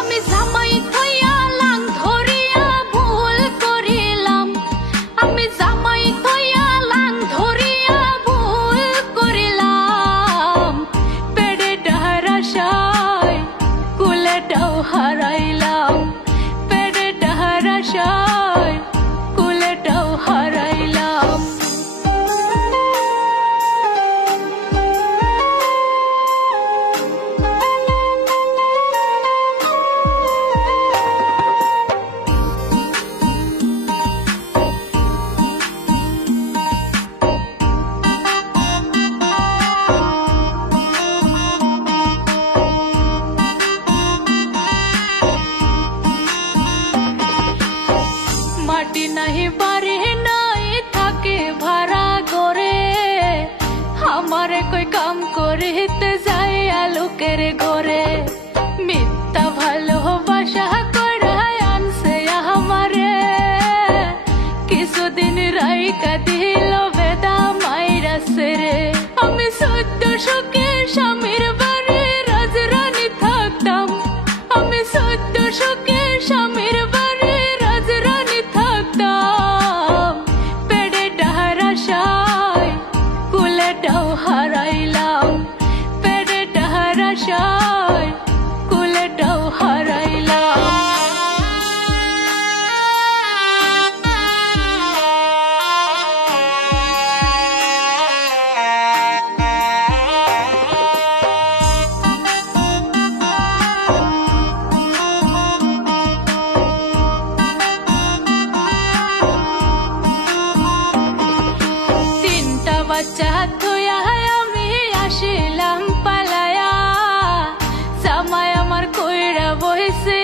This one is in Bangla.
আমি জামাই হইয়া লাং ধরিয়া ভুল করিলাম, আমি জামাই হইয়া লাং ধরিয়া ভুল করিলাম। পেড়ে ডাহারাশায় কুলেটাও হারাইলাম, পেড়ে ডাহারাশায় কুলেটাও হারাইলাম। মাটি নাহি বাড়ি নাই থাকে ভাড়া করে, আমারে কই কাম করিতে যাই লোকের ঘরে। মিথ্যা ভালোবাসা কইরা আনছে আমারে, কিছুদিন রাইকা দিল বেদা মাইরাছে রে। আমি সদ্য সুখে স্বামীর বাড়ি রাজরানী থাকতাম, আমি সদ্য সুখে স্বামীর বাড়ি রাজরানী থাকতাম। পেড়ে ডাহারাশায় কুলেটাও হারাইলাম, পেড়ে ডাহারাশায় কুলেটাও হারাইলাম। বাচ্চা থইয়া আমি আসিলাম পালায়া, জামাই আমার কইরা বইছে